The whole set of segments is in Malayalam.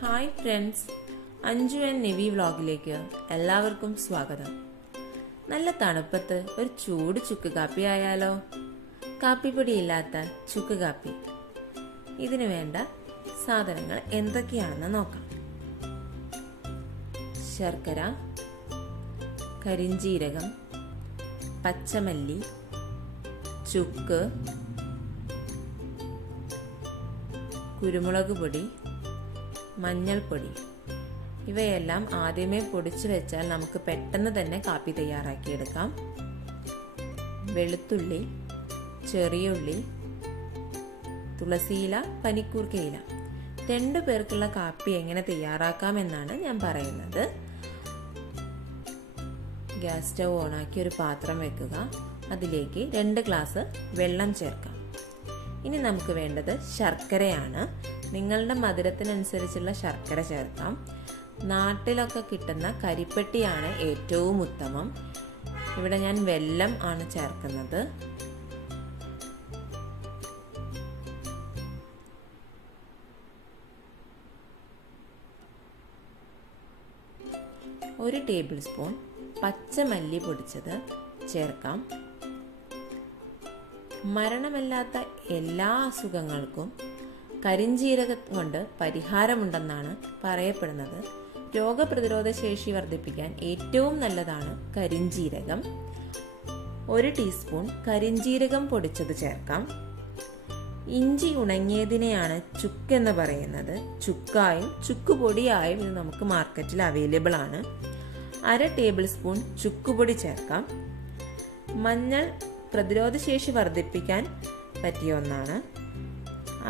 Hi friends, Anju and Nivi വ്ളോഗിലേക്ക് എല്ലാവർക്കും സ്വാഗതം. നല്ല തണുപ്പത്ത് ഒരു ചൂട് ചുക്ക് കാപ്പി ആയാലോ? കാപ്പിപ്പൊടി ഇല്ലാത്ത ചുക്ക് കാപ്പി. ഇതിനു വേണ്ട സാധനങ്ങൾ എന്തൊക്കെയാണെന്ന് നോക്കാം. ശർക്കര, കരിഞ്ജീരകം, പച്ചമല്ലി, ചുക്ക്, കുരുമുളക് പൊടി, മഞ്ഞൾപ്പൊടി. ഇവയെല്ലാം ആദ്യമേ പൊടിച്ചു വെച്ചാൽ നമുക്ക് പെട്ടെന്ന് തന്നെ കാപ്പി തയ്യാറാക്കിയെടുക്കാം. വെളുത്തുള്ളി, ചെറിയുള്ളി, തുളസിയില, പനിക്കൂർക്കയില. 2 പേർക്കുള്ള കാപ്പി എങ്ങനെ തയ്യാറാക്കാമെന്നാണ് ഞാൻ പറയുന്നത്. ഗ്യാസ് സ്റ്റവ് ഓണാക്കി ഒരു പാത്രം വെക്കുക. അതിലേക്ക് 2 ഗ്ലാസ് വെള്ളം ചേർക്കാം. ഇനി നമുക്ക് വേണ്ടത് ശർക്കരയാണ്. നിങ്ങളുടെ മധുരത്തിനനുസരിച്ചുള്ള ശർക്കര ചേർക്കാം. നാട്ടിലൊക്കെ കിട്ടുന്ന കരിപ്പെട്ടിയാണ് ഏറ്റവും ഉത്തമം. ഇവിടെ ഞാൻ വെല്ലം ആണ് ചേർക്കുന്നത്. ഒരു ടേബിൾ സ്പൂൺ പച്ചമല്ലി പൊടിച്ചത് ചേർക്കാം. മരണമില്ലാത്ത എല്ലാ അസുഖങ്ങൾക്കും കരിഞ്ജീരകം കൊണ്ട് പരിഹാരമുണ്ടെന്നാണ് പറയപ്പെടുന്നത്. രോഗപ്രതിരോധ ശേഷി വർദ്ധിപ്പിക്കാൻ ഏറ്റവും നല്ലതാണ് കരിഞ്ജീരകം. 1 ടീസ്പൂൺ കരിഞ്ജീരകം പൊടിച്ചത് ചേർക്കാം. ഇഞ്ചി ഉണങ്ങിയതിനെയാണ് ചുക്ക് എന്ന് പറയുന്നത്. ചുക്കായും ചുക്കുപൊടിയായും ഇത് നമുക്ക് മാർക്കറ്റിൽ അവൈലബിൾ ആണ്. 1/2 ടേബിൾ സ്പൂൺ ചുക്കുപൊടി ചേർക്കാം. മഞ്ഞൾ പ്രതിരോധശേഷി വർദ്ധിപ്പിക്കാൻ പറ്റിയ ഒന്നാണ്.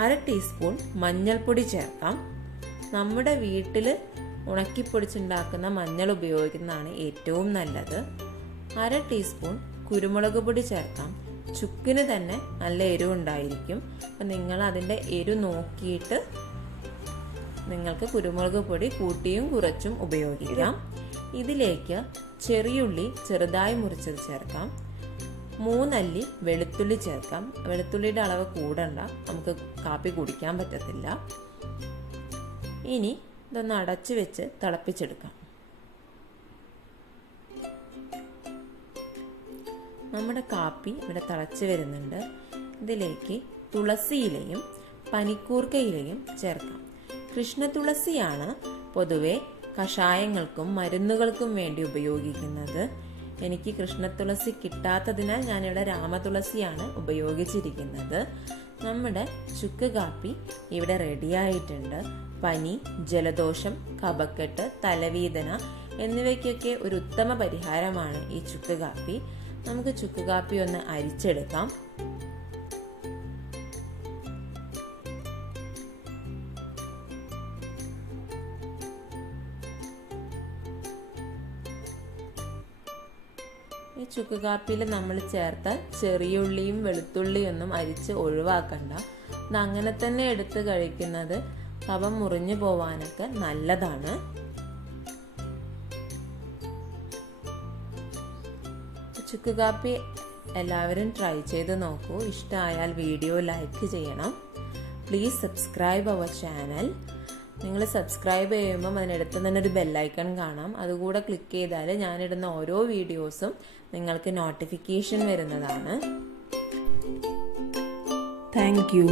1/2 ടീസ്പൂൺ മഞ്ഞൾപ്പൊടി ചേർക്കാം. നമ്മുടെ വീട്ടിൽ ഉണക്കിപ്പൊടിച്ചുണ്ടാക്കുന്ന മഞ്ഞൾ ഉപയോഗിക്കുന്നതാണ് ഏറ്റവും നല്ലത്. 1/2 ടീസ്പൂൺ കുരുമുളക് പൊടി ചേർക്കാം. ചുക്കിന് തന്നെ നല്ല എരിവ് ഉണ്ടായിരിക്കും. അപ്പം നിങ്ങൾ അതിൻ്റെ എരിവ് നോക്കിയിട്ട് നിങ്ങൾക്ക് കുരുമുളക് പൊടി കൂട്ടിയും കുറച്ചും ഉപയോഗിക്കാം. ഇതിലേക്ക് ചെറിയുള്ളി ചെറുതായി മുറിച്ചത് ചേർക്കാം. 3 അല്ലി വെളുത്തുള്ളി ചേർക്കാം. വെളുത്തുള്ളിയുടെ അളവ് കൂടണ്ട, നമുക്ക് കാപ്പി കുടിക്കാൻ പറ്റത്തില്ല. ഇനി ഇതൊന്ന് അടച്ചു വെച്ച് തിളപ്പിച്ചെടുക്കാം. നമ്മുടെ കാപ്പി ഇവിടെ തിളച്ച് വരുന്നുണ്ട്. ഇതിലേക്ക് തുളസിയിലയും പനിക്കൂർക്കയിലയും ചേർക്കാം. കൃഷ്ണ തുളസിയാണ് പൊതുവെ കഷായങ്ങൾക്കും മരുന്നുകൾക്കും വേണ്ടി ഉപയോഗിക്കുന്നത്. എനിക്ക് കൃഷ്ണതുളസി കിട്ടാത്തതിനാൽ ഞാനിവിടെ രാമതുളസിയാണ് ഉപയോഗിച്ചിരിക്കുന്നത്. നമ്മുടെ ചുക്ക് കാപ്പി ഇവിടെ റെഡിയായിട്ടുണ്ട്. പനി, ജലദോഷം, കഫക്കെട്ട്, തലവേദന എന്നിവയ്ക്കൊക്കെ ഒരു ഉത്തമ പരിഹാരമാണ് ഈ ചുക്ക് കാപ്പി. നമുക്ക് ചുക്ക് കാപ്പി ഒന്ന് അരിച്ചെടുക്കാം. ഈ ചുക്ക് കാപ്പിയിൽ നമ്മൾ ചേർത്ത ചെറിയുള്ളിയും വെളുത്തുള്ളിയും ഒന്നും അരിച്ച് ഒഴിവാക്കണ്ട. ഇത് അങ്ങനെ തന്നെ എടുത്ത് കഴിക്കുന്നത് കഫം മുറിഞ്ഞു പോവാനൊക്കെ നല്ലതാണ്. ചുക്ക് കാപ്പി എല്ലാവരും ട്രൈ ചെയ്ത് നോക്കൂ. ഇഷ്ടമായാൽ വീഡിയോ ലൈക്ക് ചെയ്യണം. Please subscribe our channel. നിങ്ങൾ സബ്സ്ക്രൈബ് ചെയ്യുമ്പം അതിനടുത്ത് തന്നെ ഒരു ബെല്ലൈക്കൺ കാണാം. അതുകൂടെ ക്ലിക്ക് ചെയ്താൽ ഞാനിടുന്ന ഓരോ വീഡിയോസും നിങ്ങൾക്ക് നോട്ടിഫിക്കേഷൻ വരുന്നതാണ്. Thank you.